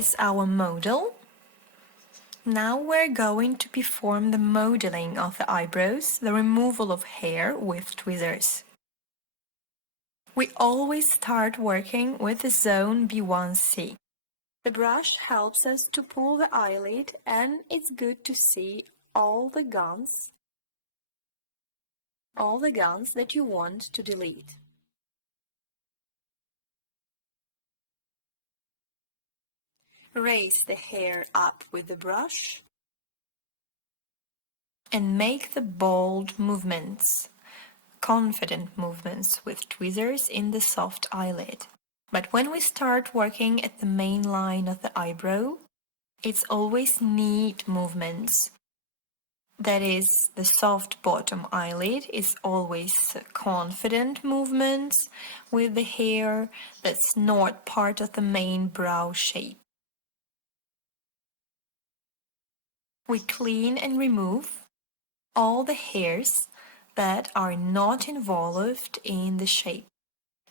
is our model. Now we're going to perform the modeling of the eyebrows, the removal of hair with tweezers. We always start working with the zone B1C. The brush helps us to pull the eyelid, and it's good to see all the guns that you want to delete. Raise the hair up with the brush and make the bold movements, confident movements with tweezers in the soft eyelid. But when we start working at the main line of the eyebrow, it's always neat movements. That is, the soft bottom eyelid is always confident movements with the hair that's not part of the main brow shape. We clean and remove all the hairs that are not involved in the shape,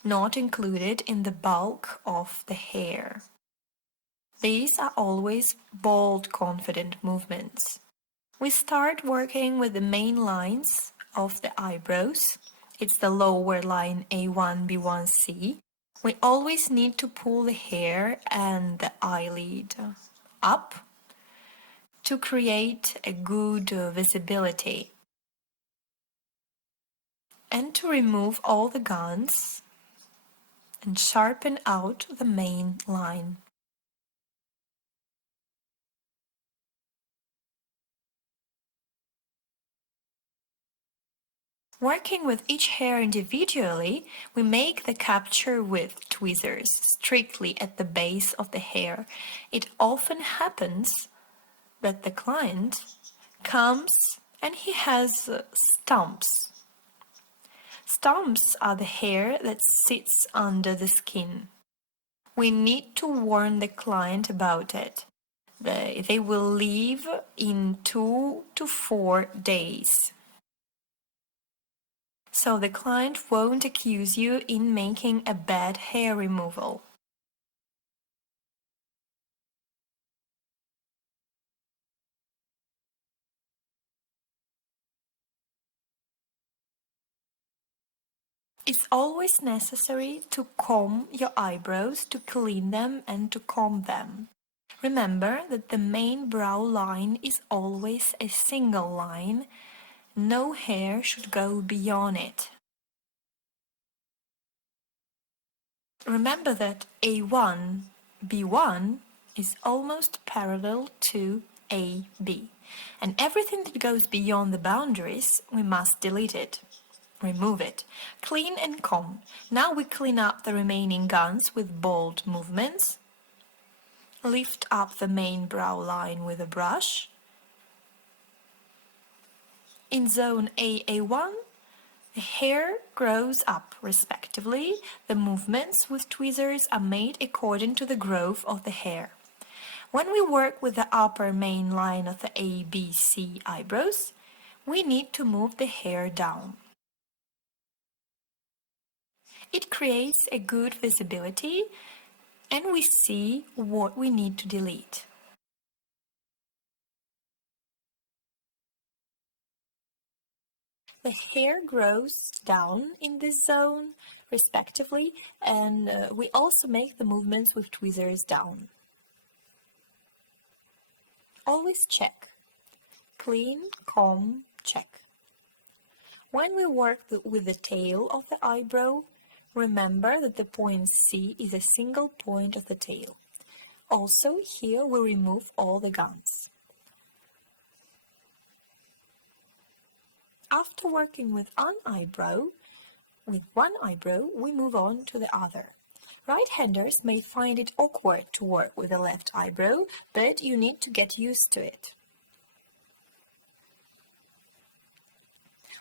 not included in the bulk of the hair. These are always bold, confident movements. We start working with the main lines of the eyebrows. It's the lower line A1, B1C. We always need to pull the hair and the eyelid up to create a good visibility and to remove all the guns and sharpen out the main line. Working with each hair individually, we make the capture with tweezers strictly at the base of the hair. It often happens that the client comes and he has stumps. Stumps are the hair that sits under the skin. We need to warn the client about it. They will leave in 2 to 4 days. So the client won't accuse you in making a bad hair removal. It's always necessary to comb your eyebrows, to clean them and to comb them. Remember that the main brow line is always a single line. No hair should go beyond it. Remember that A1, B1 is almost parallel to AB, and everything that goes beyond the boundaries, we must delete it, remove it, clean and comb. Now we clean up the remaining guns with bold movements, lift up the main brow line with a brush. In zone A1, the hair grows up, respectively. The movements with tweezers are made according to the growth of the hair. When we work with the upper main line of the ABC eyebrows, we need to move the hair down. It creates a good visibility, and we see what we need to delete. The hair grows down in this zone, respectively, and we also make the movements with tweezers down. Always check. Clean, comb, check. When we work with the tail of the eyebrow, remember that the point C is a single point of the tail. Also, here we remove all the guns. After working with one eyebrow, we move on to the other. Right-handers may find it awkward to work with the left eyebrow, but you need to get used to it.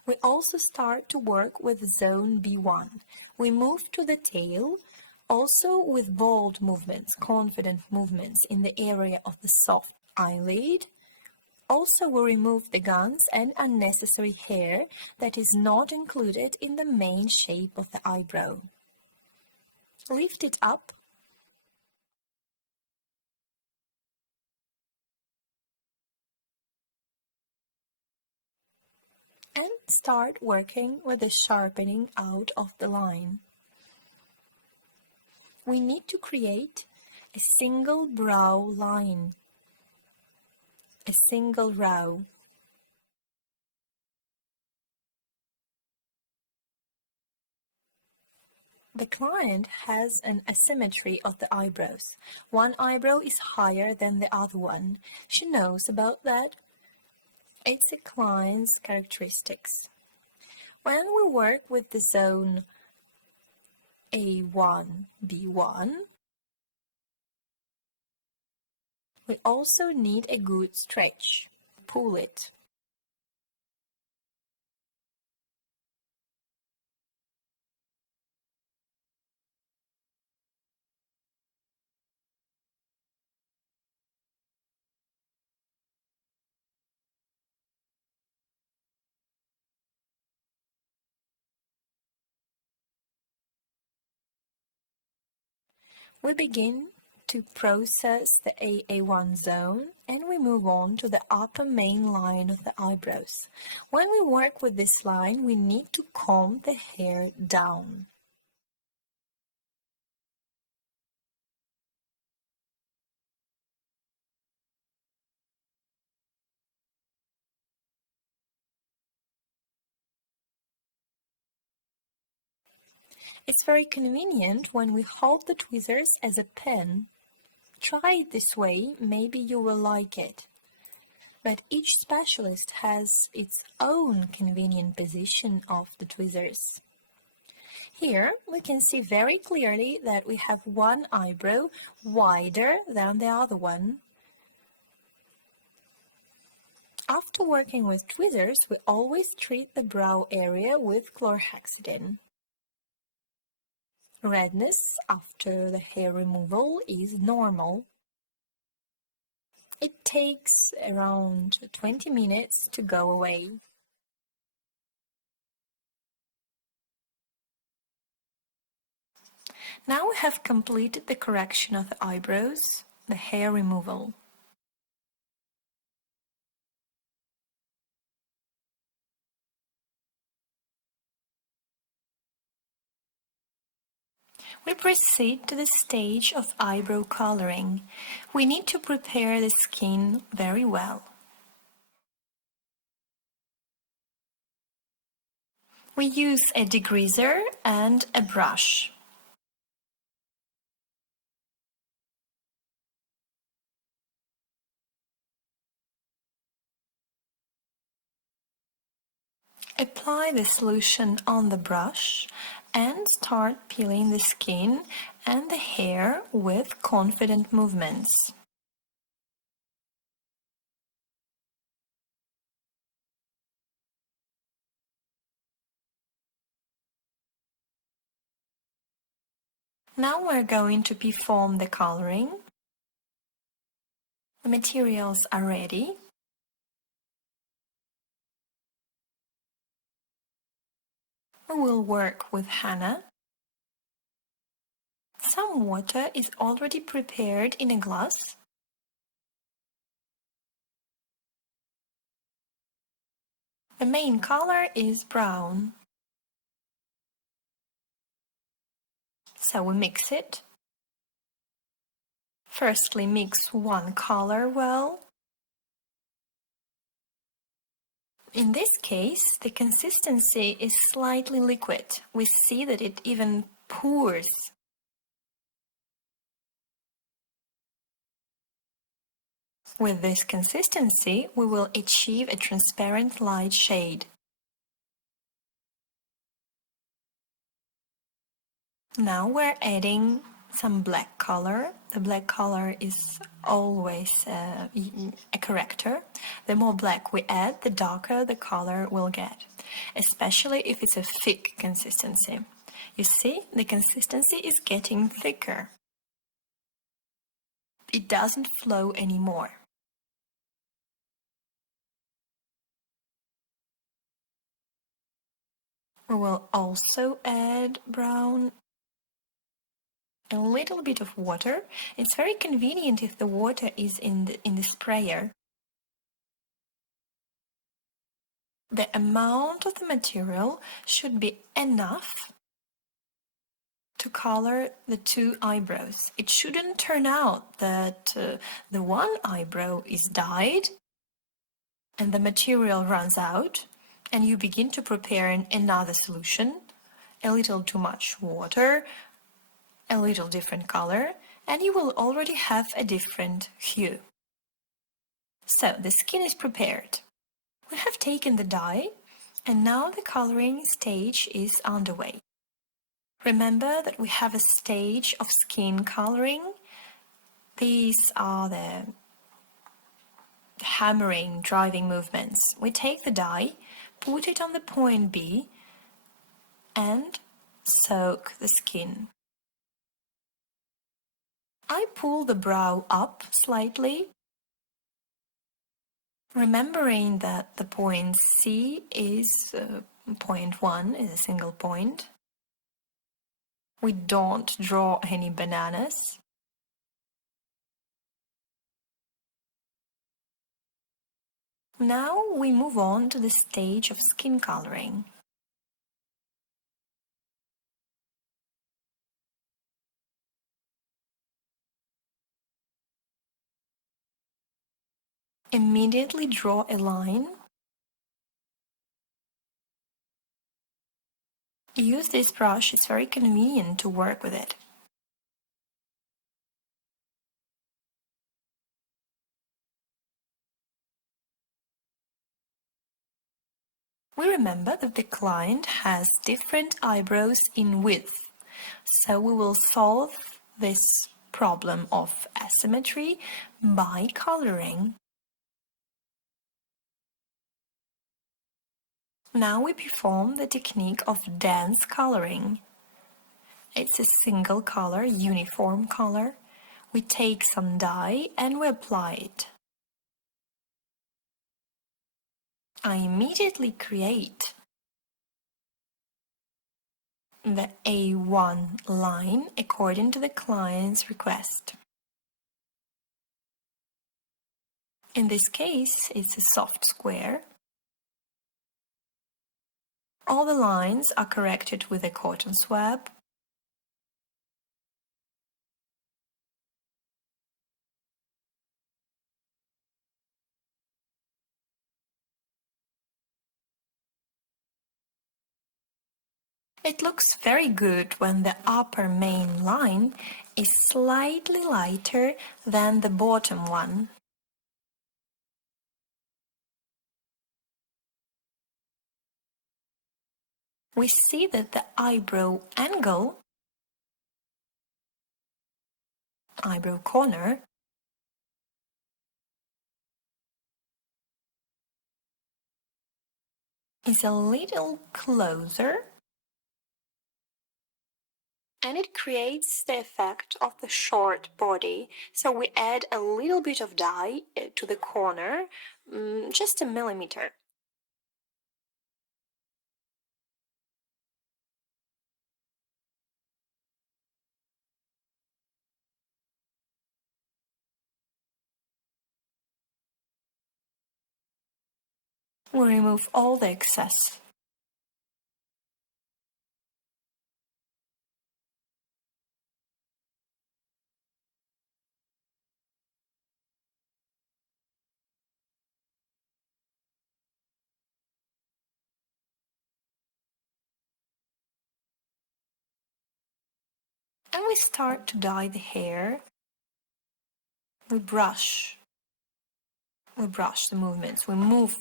We also start to work with zone B1. We move to the tail, also with bold movements, confident movements in the area of the soft eyelid. Also, we remove the guns and unnecessary hair that is not included in the main shape of the eyebrow. Lift it up and start working with the sharpening out of the line. We need to create a single brow line, a single row. The client has an asymmetry of the eyebrows. One eyebrow is higher than the other one. She knows about that. It's a client's characteristics. When we work with the zone A1, B1, we also need a good stretch. Pull it. We begin to process the AA1 zone and we move on to the upper main line of the eyebrows. When we work with this line, we need to comb the hair down. It's very convenient when we hold the tweezers as a pen. Try it this way, maybe you will like it. But each specialist has its own convenient position of the tweezers. Here we can see very clearly that we have one eyebrow wider than the other one. After working with tweezers, we always treat the brow area with chlorhexidine. Redness after the hair removal is normal. It takes around 20 minutes to go away. Now we have completed the correction of the eyebrows, the hair removal. We proceed to the stage of eyebrow coloring. We need to prepare the skin very well. We use a degreaser and a brush. Apply the solution on the brush and start peeling the skin and the hair with confident movements. Now we're going to perform the coloring. The materials are ready. We will work with henna. Some water is already prepared in a glass. The main color is brown. So we mix it. Firstly, mix one color well. In this case, the consistency is slightly liquid. We see that it even pours. With this consistency, we will achieve a transparent light shade. Now we're adding some black color. The black color is always a corrector. The more black we add, the darker the color will get, especially if it's a thick consistency. You see, the consistency is getting thicker. It doesn't flow anymore. We will also add brown, a little bit of water. It's very convenient if the water is in the sprayer. The amount of the material should be enough to color the two eyebrows. It shouldn't turn out that the one eyebrow is dyed and the material runs out and you begin to prepare another solution, a little too much water, a little different color, and you will already have a different hue. So the skin is prepared. We have taken the dye and now the coloring stage is underway. Remember that we have a stage of skin coloring. These are the hammering, driving movements. We take the dye, put it on the point B, and soak the skin. I pull the brow up slightly, remembering that the point C is point 1, is a single point. We don't draw any bananas. Now we move on to the stage of skin coloring. Immediately draw a line. Use this brush, it's very convenient to work with it. We remember that the client has different eyebrows in width, so we will solve this problem of asymmetry by coloring. Now we perform the technique of dense coloring. It's a single color, uniform color. We take some dye and we apply it. I immediately create the A1 line according to the client's request. In this case, it's a soft square. All the lines are corrected with a cotton swab. It looks very good when the upper main line is slightly lighter than the bottom one. We see that the eyebrow angle, eyebrow corner, is a little closer, and it creates the effect of the short body. So we add a little bit of dye to the corner, just a millimeter. We remove all the excess. And we start to dye the hair. We brush the movements. We move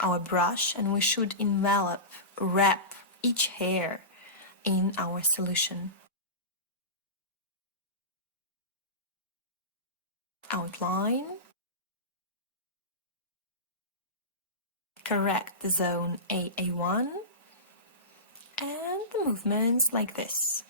our brush and we should envelop, wrap each hair in our solution. Outline. Correct the zone AA1 and the movements like this.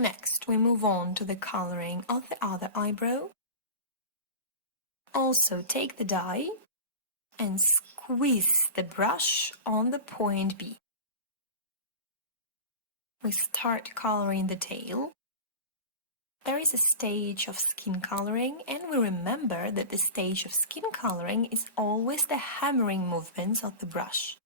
Next, we move on to the coloring of the other eyebrow. Also, take the dye and squeeze the brush on the point B. We start coloring the tail. There is a stage of skin coloring, and we remember that the stage of skin coloring is always the hammering movements of the brush.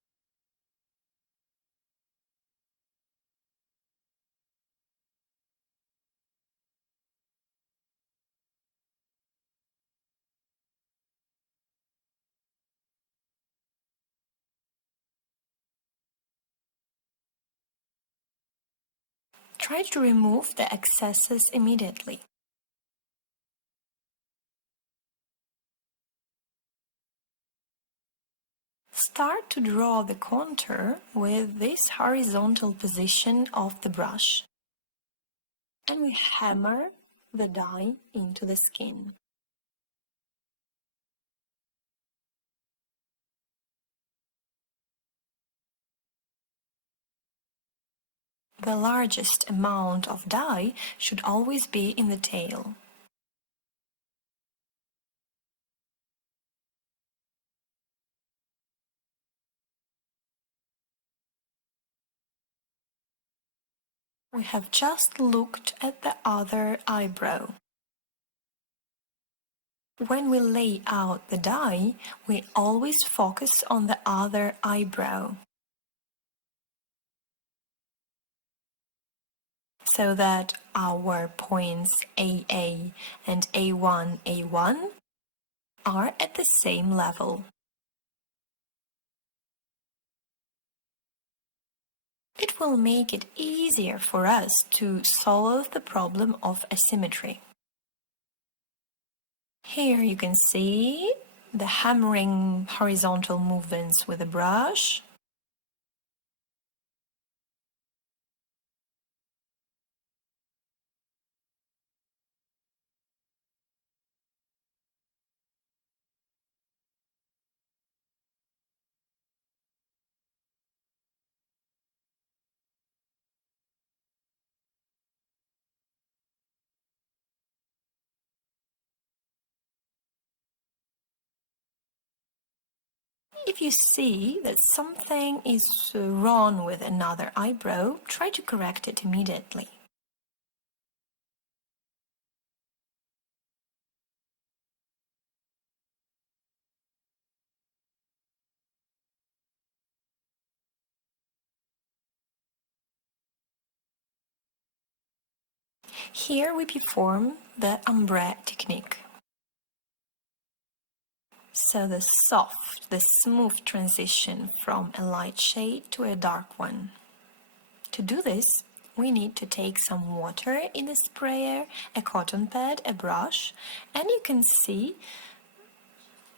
Try to remove the excesses immediately. Start to draw the contour with this horizontal position of the brush, and we hammer the dye into the skin. The largest amount of dye should always be in the tail. We have just looked at the other eyebrow. When we lay out the dye, we always focus on the other eyebrow, so that our points AA and A1 are at the same level. It will make it easier for us to solve the problem of asymmetry. Here you can see the hammering horizontal movements with the brush. If you see that something is wrong with another eyebrow, try to correct it immediately. Here we perform the ombre technique. So the soft, the smooth transition from a light shade to a dark one. To do this, we need to take some water in a sprayer, a cotton pad, a brush, and you can see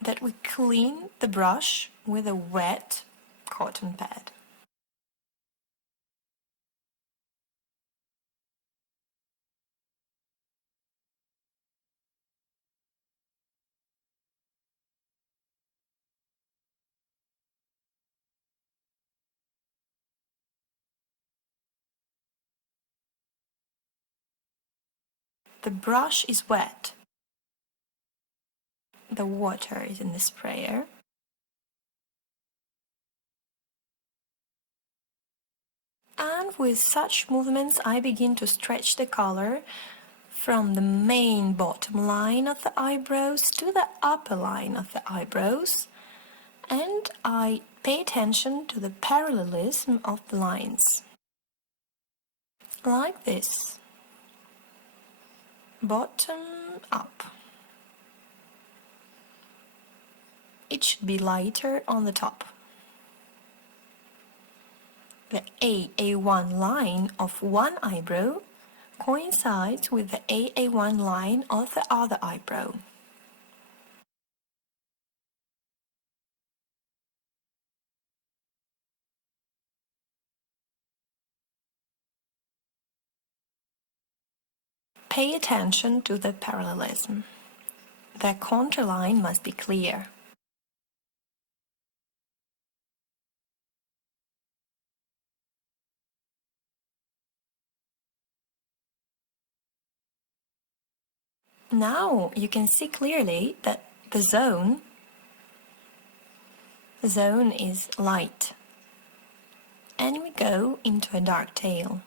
that we clean the brush with a wet cotton pad. The brush is wet. The water is in the sprayer. And with such movements, I begin to stretch the color from the main bottom line of the eyebrows to the upper line of the eyebrows, and I pay attention to the parallelism of the lines. Like this. Bottom up. It should be lighter on the top. The AA1 line of one eyebrow coincides with the AA1 line of the other eyebrow. Pay attention to the parallelism. The contour line must be clear. Now you can see clearly that the zone is light. And we go into a dark tail.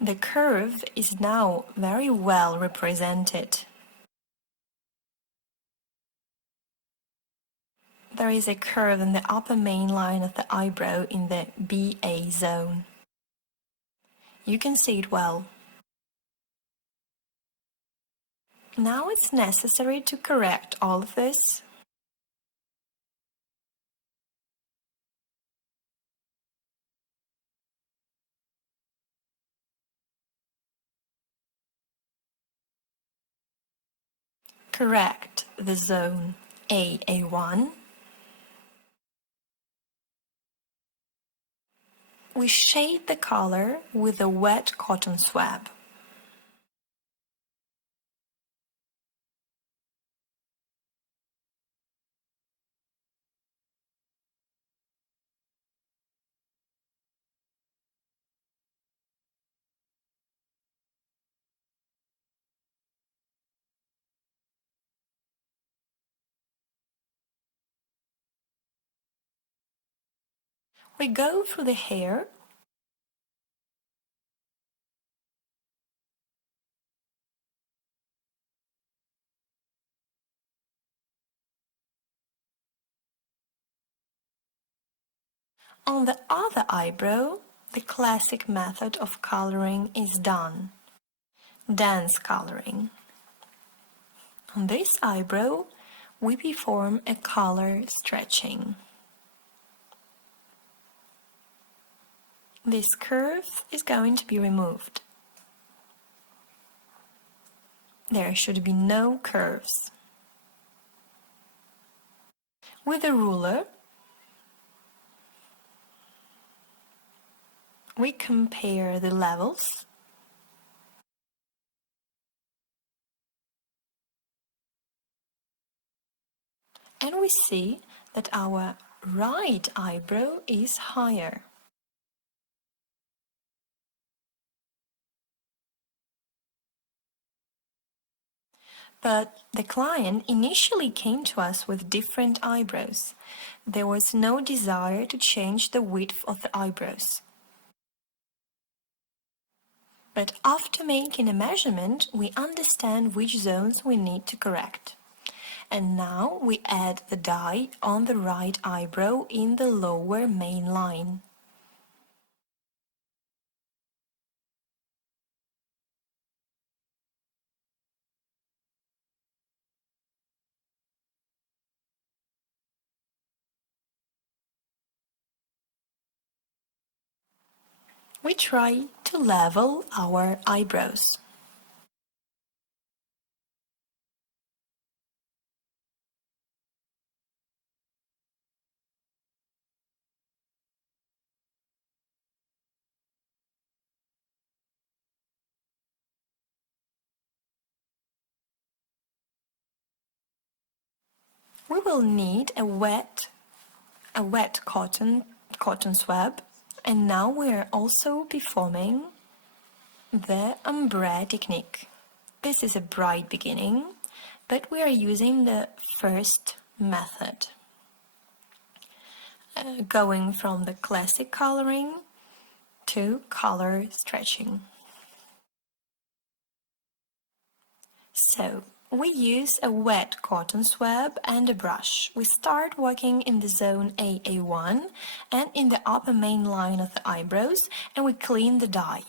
The curve is now very well represented. There is a curve in the upper main line of the eyebrow in the BA zone. You can see it well. Now it's necessary to correct all of this. Correct the zone AA1. We shade the color with a wet cotton swab. We go through the hair. On the other eyebrow, the classic method of coloring is done. Dense coloring. On this eyebrow, we perform a color stretching. This curve is going to be removed. There should be no curves. With a ruler, we compare the levels and we see that our right eyebrow is higher. But the client initially came to us with different eyebrows. There was no desire to change the width of the eyebrows. But after making a measurement, we understand which zones we need to correct. And now we add the dye on the right eyebrow in the lower main line. We try to level our eyebrows. We will need a wet cotton swab, and now we are also performing the ombre technique. This is a bright beginning, but we are using the first method, going from the classic coloring to color stretching. So, we use a wet cotton swab and a brush. We start working in the zone AA1 and in the upper main line of the eyebrows, and we clean the dye.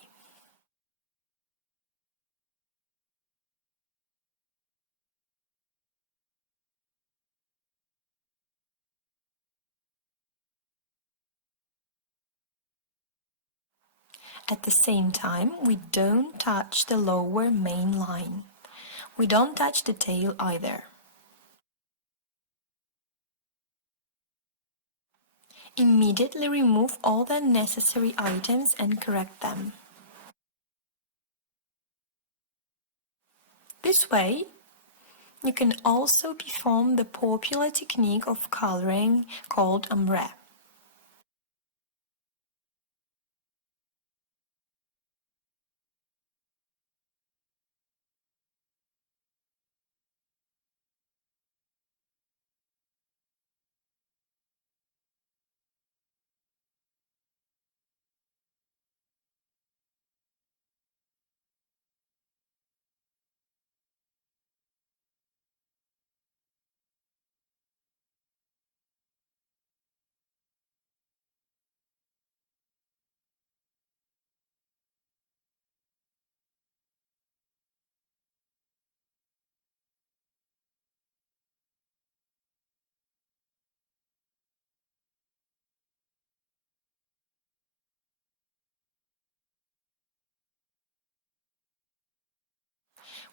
At the same time, we don't touch the lower main line. We don't touch the tail either. Immediately remove all the necessary items and correct them. This way, you can also perform the popular technique of coloring called ombre.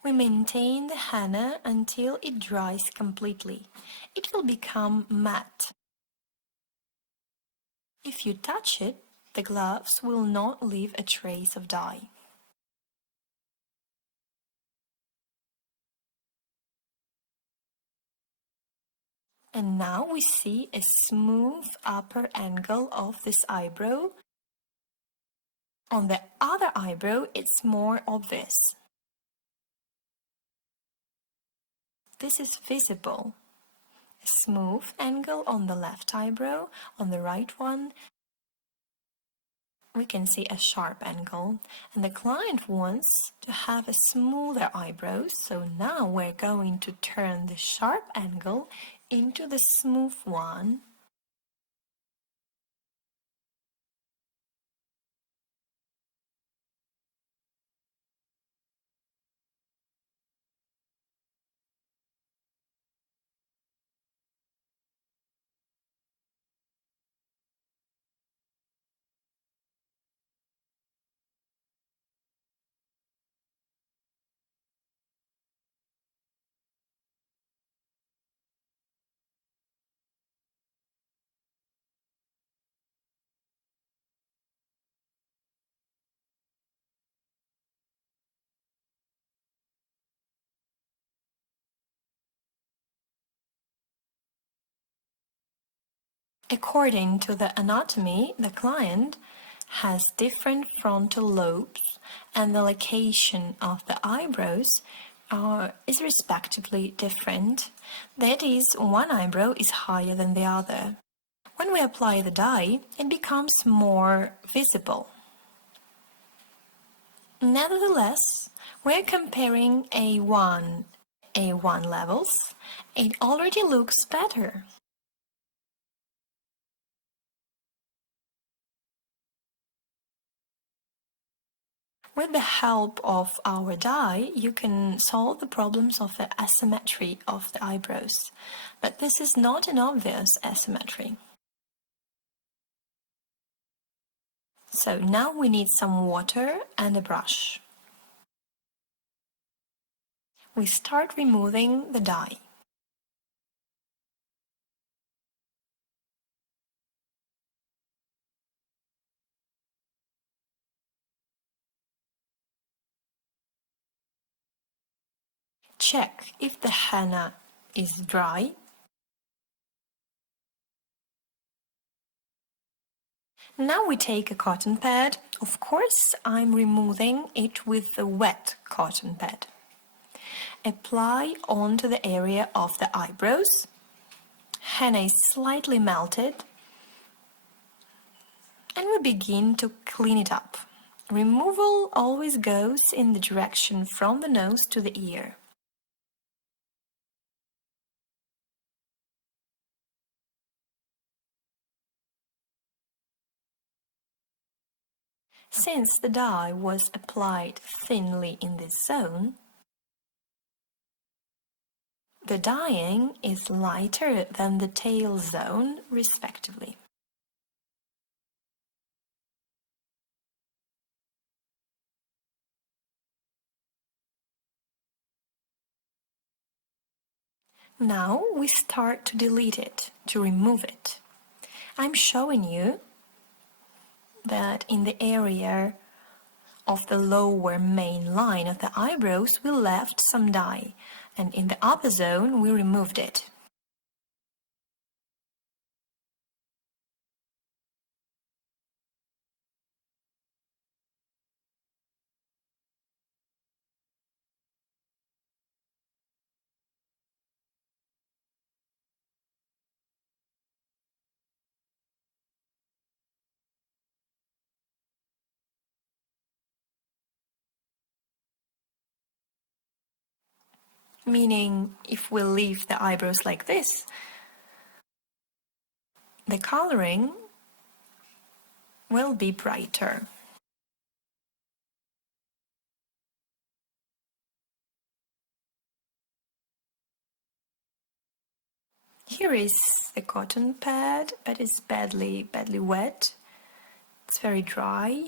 We maintain the henna until it dries completely. It will become matte. If you touch it, the gloves will not leave a trace of dye. And now we see a smooth upper angle of this eyebrow. On the other eyebrow, it's more obvious. This is visible. A smooth angle on the left eyebrow, on the right one, we can see a sharp angle. And the client wants to have a smoother eyebrow, so now we're going to turn the sharp angle into the smooth one. According to the anatomy, the client has different frontal lobes and the location of the eyebrows is respectively different. That is, one eyebrow is higher than the other. When we apply the dye, it becomes more visible. Nevertheless, we're comparing A1 levels. It already looks better. With the help of our dye, you can solve the problems of the asymmetry of the eyebrows, but this is not an obvious asymmetry. So now we need some water and a brush. We start removing the dye. Check if the henna is dry. Now we take a cotton pad. Of course, I'm removing it with the wet cotton pad. Apply onto the area of the eyebrows. Henna is slightly melted and we begin to clean it up. Removal always goes in the direction from the nose to the ear. Since the dye was applied thinly in this zone, the dyeing is lighter than the tail zone, respectively. Now we start to delete it, to remove it. I'm showing you that in the area of the lower main line of the eyebrows we left some dye, and in the upper zone we removed it. Meaning, if we leave the eyebrows like this, the coloring will be brighter. Here is the cotton pad, but it's badly wet. It's very dry.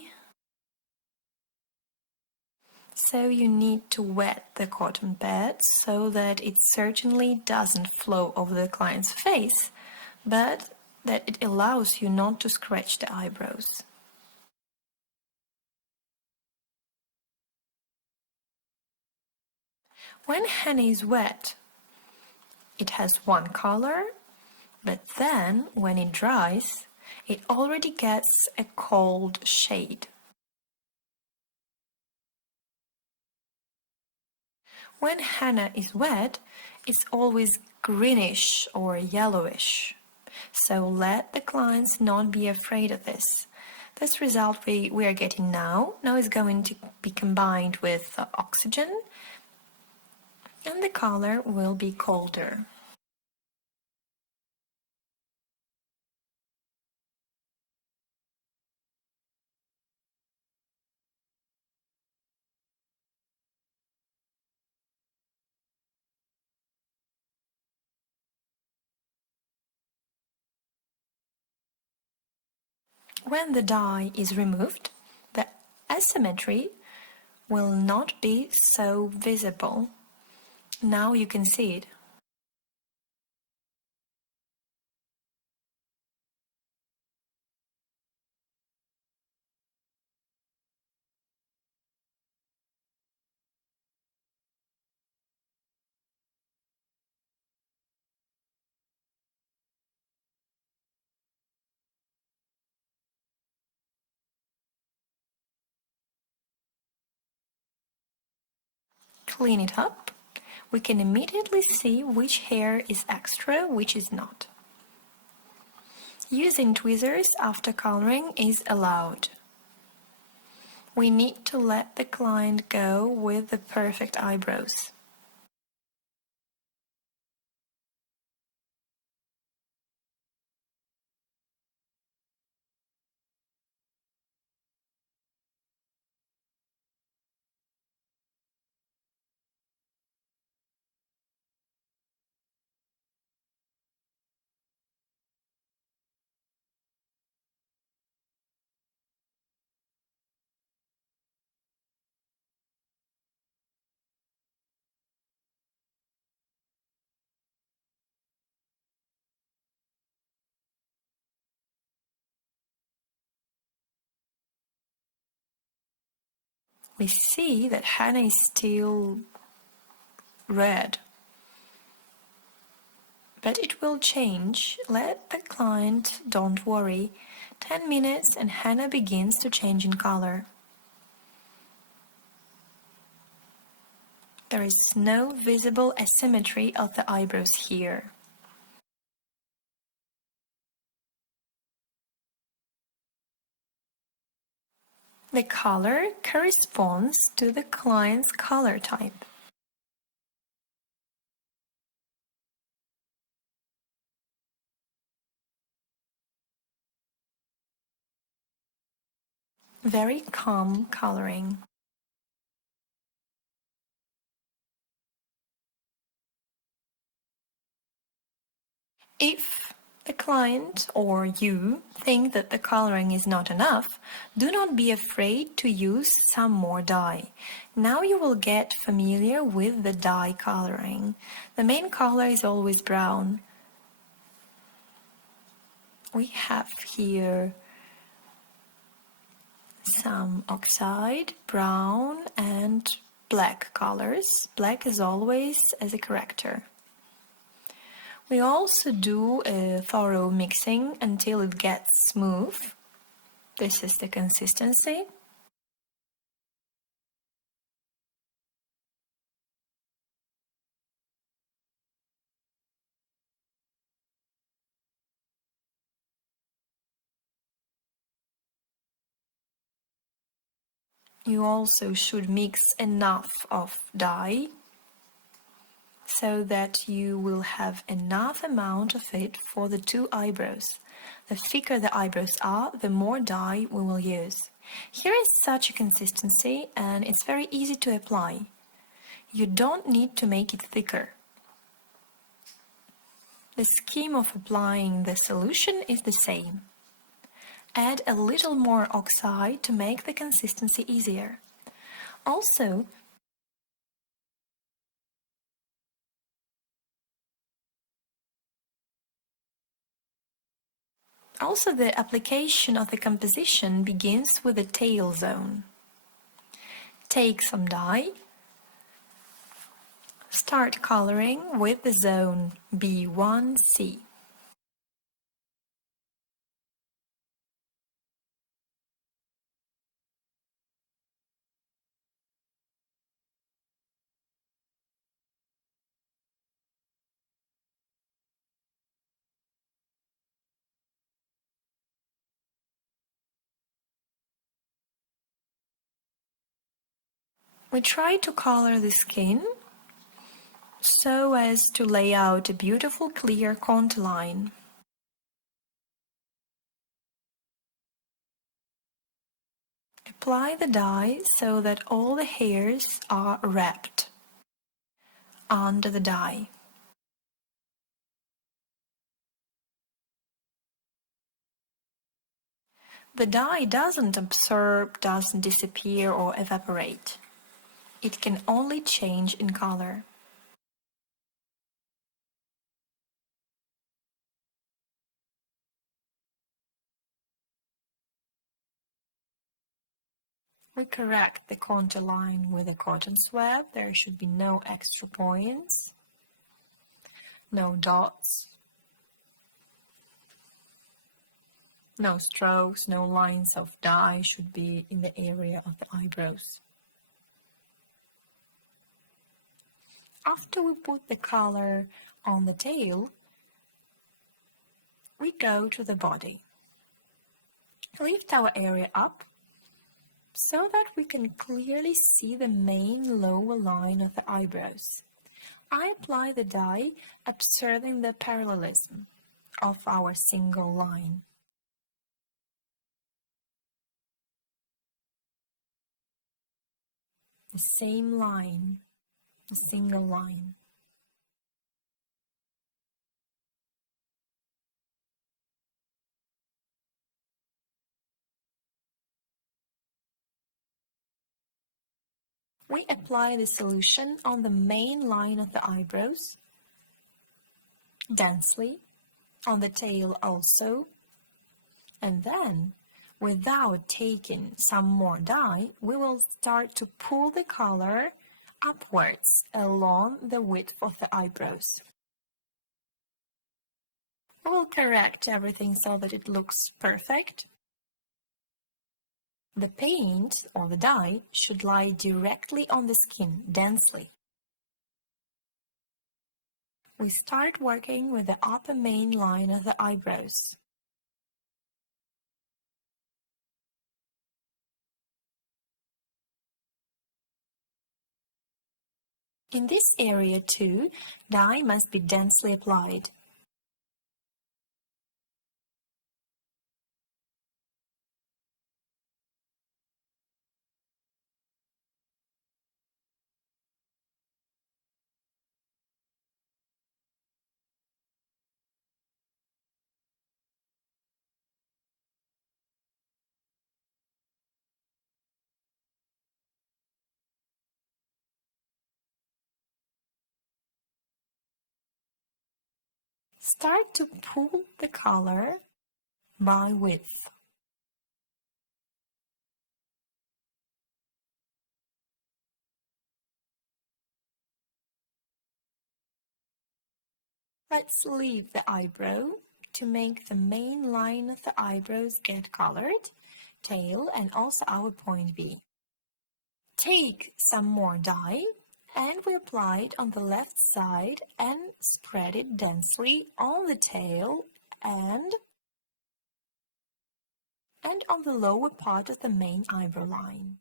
So you need to wet the cotton pad so that it certainly doesn't flow over the client's face, but that it allows you not to scratch the eyebrows. When henna is wet, it has one color, but then when it dries, it already gets a cold shade. When henna is wet, it's always greenish or yellowish. So let the clients not be afraid of this. This result we are getting now is going to be combined with oxygen, and the color will be colder. When the dye is removed, the asymmetry will not be so visible. Now you can see it. Clean it up. We can immediately see which hair is extra, which is not. Using tweezers after coloring is allowed. We need to let the client go with the perfect eyebrows. We see that henna is still red, but it will change. Let the client, don't worry. 10 minutes and henna begins to change in color. There is no visible asymmetry of the eyebrows here. The color corresponds to the client's color type. Very calm coloring. If the client or you think that the coloring is not enough, do not be afraid to use some more dye. Now you will get familiar with the dye coloring. The main color is always brown. We have here some oxide, brown and black colors. Black is always as a character. We also do a thorough mixing until it gets smooth. This is the consistency. You also should mix enough of dye so that you will have enough amount of it for the two eyebrows. The thicker the eyebrows are, the more dye we will use. Here is such a consistency and it's very easy to apply. You don't need to make it thicker. The scheme of applying the solution is the same. Add a little more oxide to make the consistency easier. Also, the application of the composition begins with the tail zone. Take some dye. Start coloring with the zone B1C. We try to color the skin so as to lay out a beautiful clear contour line. Apply the dye so that all the hairs are wrapped under the dye. The dye doesn't absorb, doesn't disappear or evaporate. It can only change in color. We correct the contour line with a cotton swab. There should be no extra points, no dots, no strokes, no lines of dye should be in the area of the eyebrows. After we put the color on the tail, we go to the body. Lift our area up so that we can clearly see the main lower line of the eyebrows. I apply the dye, observing the parallelism of our single line. The same line, a single line. We apply the solution on the main line of the eyebrows, densely, on the tail also, and then, without taking some more dye, we will start to pull the color upwards along the width of the eyebrows. We will correct everything so that it looks perfect. The paint or the dye should lie directly on the skin, densely. We start working with the upper main line of the eyebrows. In this area too, dye must be densely applied. Start to pull the color by width. Let's leave the eyebrow to make the main line of the eyebrows get colored, tail, and also our point B. Take some more dye and we apply it on the left side and spread it densely on the tail and on the lower part of the main eyebrow line.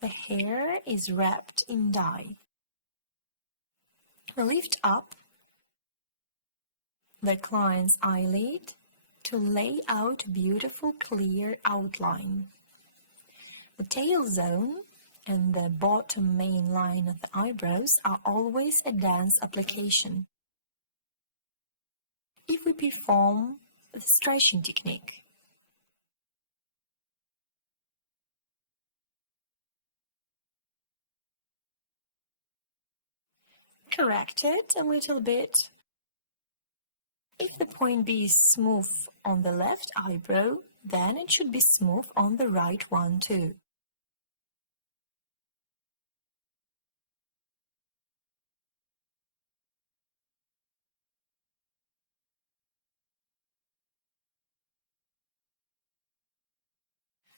The hair is wrapped in dye. We lift up the client's eyelid to lay out a beautiful clear outline. The tail zone and the bottom main line of the eyebrows are always a dense application. If we perform the stretching technique, correct it a little bit. If the point B is smooth on the left eyebrow, then it should be smooth on the right one too.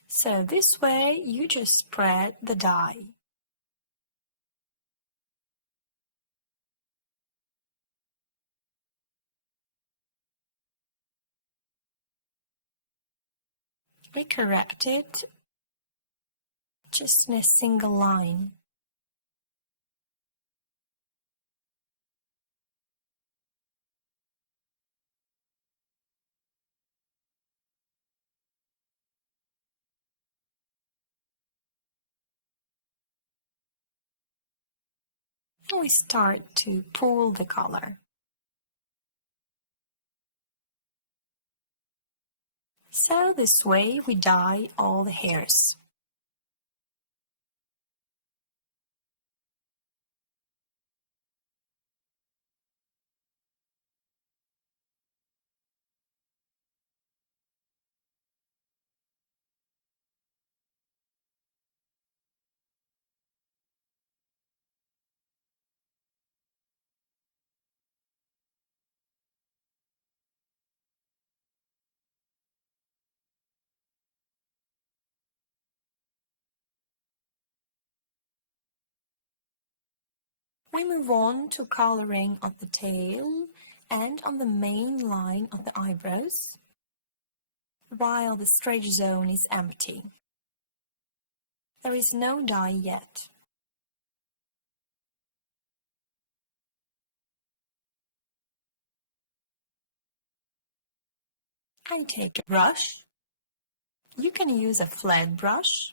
So this way you just spread the dye. We correct it just in a single line. And we start to pull the color. So this way we dye all the hairs. We move on to coloring of the tail and on the main line of the eyebrows, while the stretch zone is empty. There is no dye yet. I take a brush. You can use a flat brush.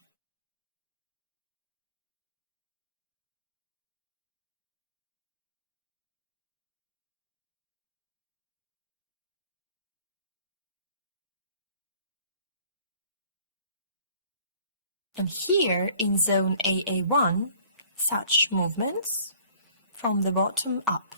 And here in zone AA1, such movements from the bottom up.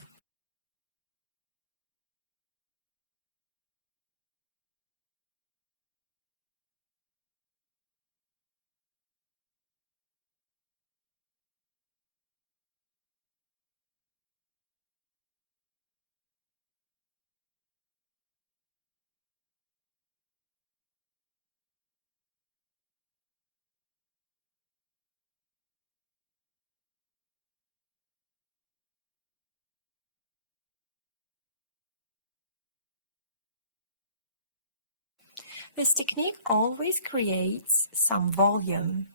This technique always creates some volume.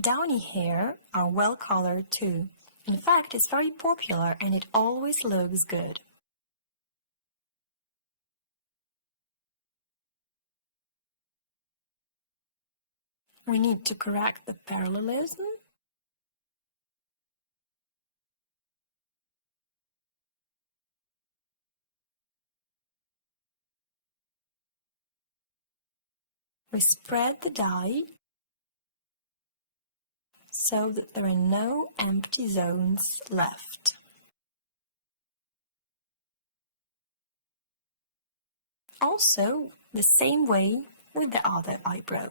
Downy hair are well colored too. In fact, it's very popular and it always looks good. We need to correct the parallelism. We spread the dye so that there are no empty zones left. Also, the same way with the other eyebrow.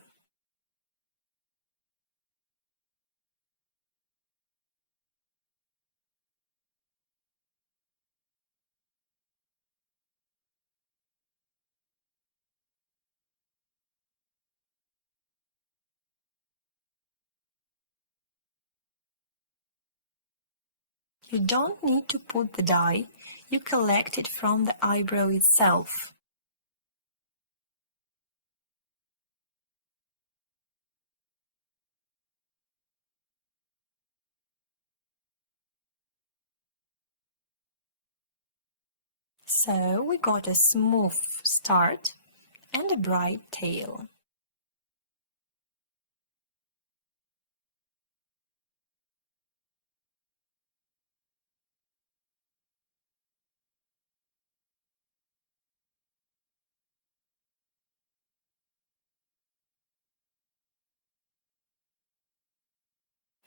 You don't need to put the dye, you collect it from the eyebrow itself. So we got a smooth start and a bright tail.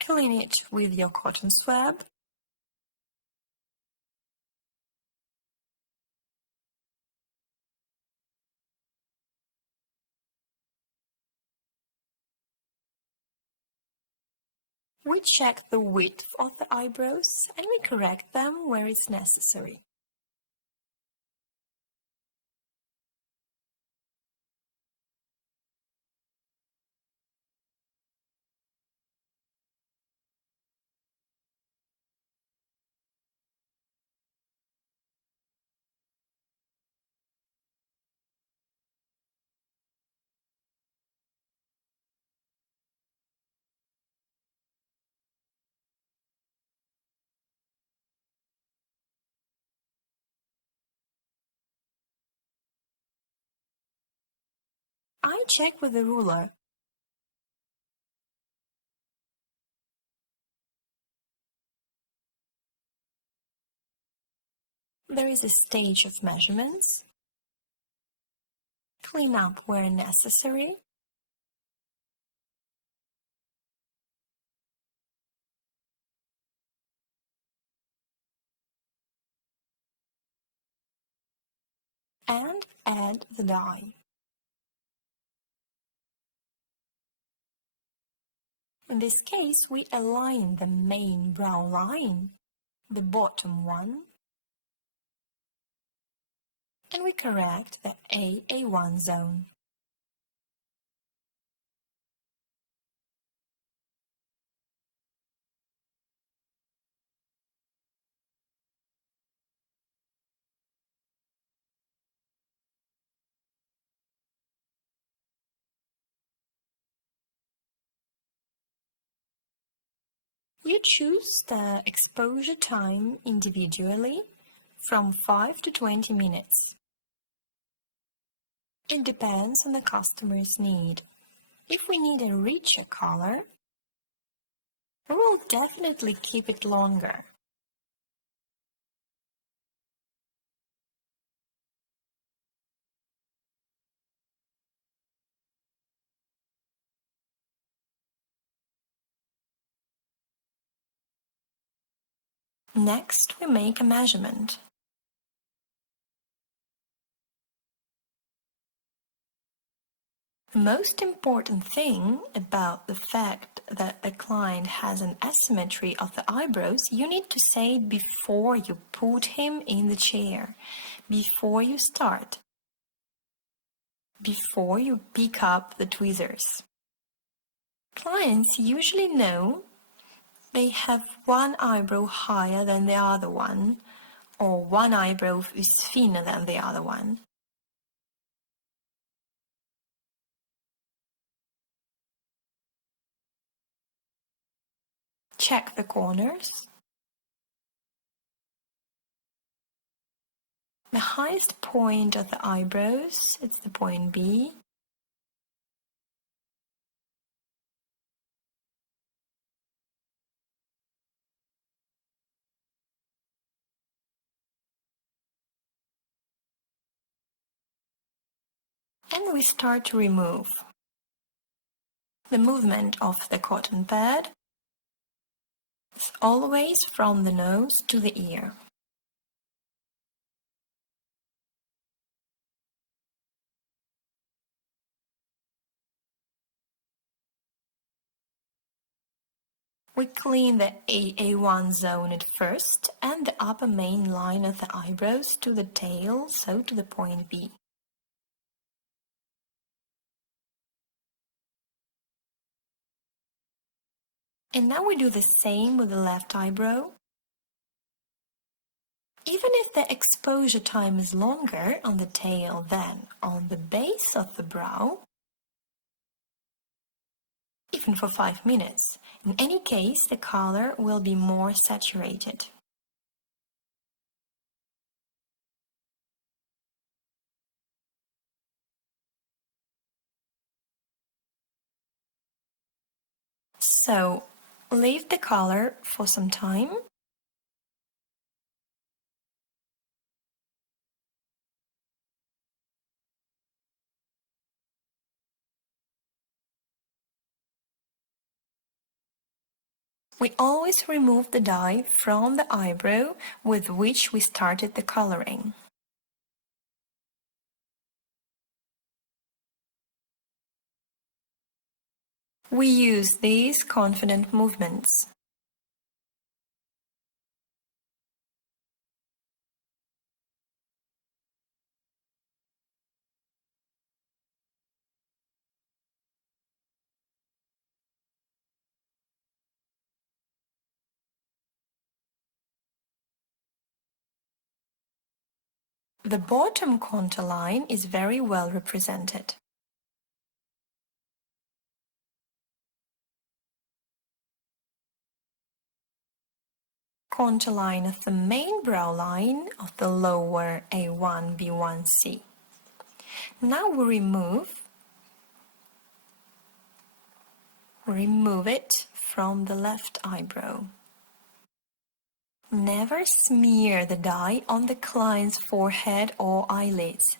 Clean it with your cotton swab. We check the width of the eyebrows and we correct them where it's necessary. I check with the ruler. There is a stage of measurements. Clean up where necessary. And add the dye. In this case, we align the main brow line, the bottom one, and we correct the A1 zone. You choose the exposure time individually from 5 to 20 minutes. It depends on the customer's need. If we need a richer color, we will definitely keep it longer. Next, we make a measurement. The most important thing about the fact that the client has an asymmetry of the eyebrows, you need to say it before you put him in the chair, before you start, before you pick up the tweezers. Clients usually know they have one eyebrow higher than the other one, or one eyebrow is thinner than the other one. Check the corners. The highest point of the eyebrows, it's the point B. And we start to remove. The movement of the cotton pad is always from the nose to the ear. We clean the A1 zone at first and the upper main line of the eyebrows to the tail, so to the point B. And now we do the same with the left eyebrow. Even if the exposure time is longer on the tail than on the base of the brow, even for 5 minutes, in any case the color will be more saturated. So, leave the color for some time. We always remove the dye from the eyebrow with which we started the coloring. We use these confident movements. The bottom contour line is very well represented. Contour line of the main brow line of the lower A1, B1C. Now we remove it from the left eyebrow. Never smear the dye on the client's forehead or eyelids.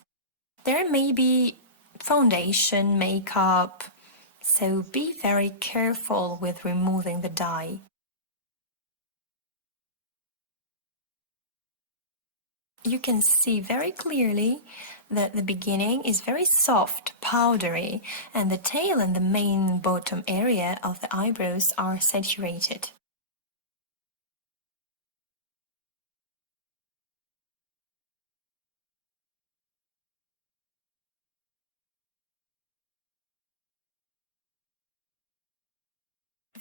There may be foundation, makeup, so be very careful with removing the dye. You can see very clearly that the beginning is very soft, powdery, and the tail and the main bottom area of the eyebrows are saturated.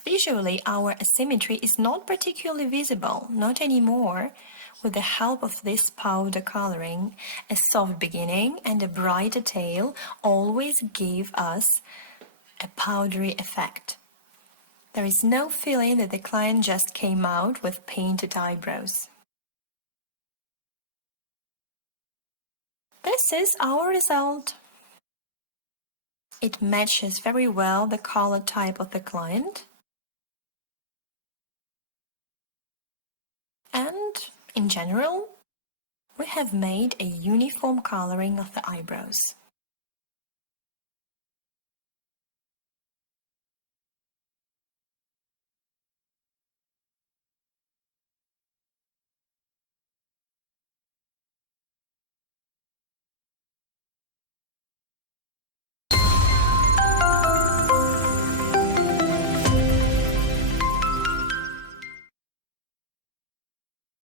Visually, our asymmetry is not particularly visible, not anymore. With the help of this powder coloring, a soft beginning and a brighter tail always give us a powdery effect. There is no feeling that the client just came out with painted eyebrows. This is our result. It matches very well the color type of the client. And in general, we have made a uniform coloring of the eyebrows.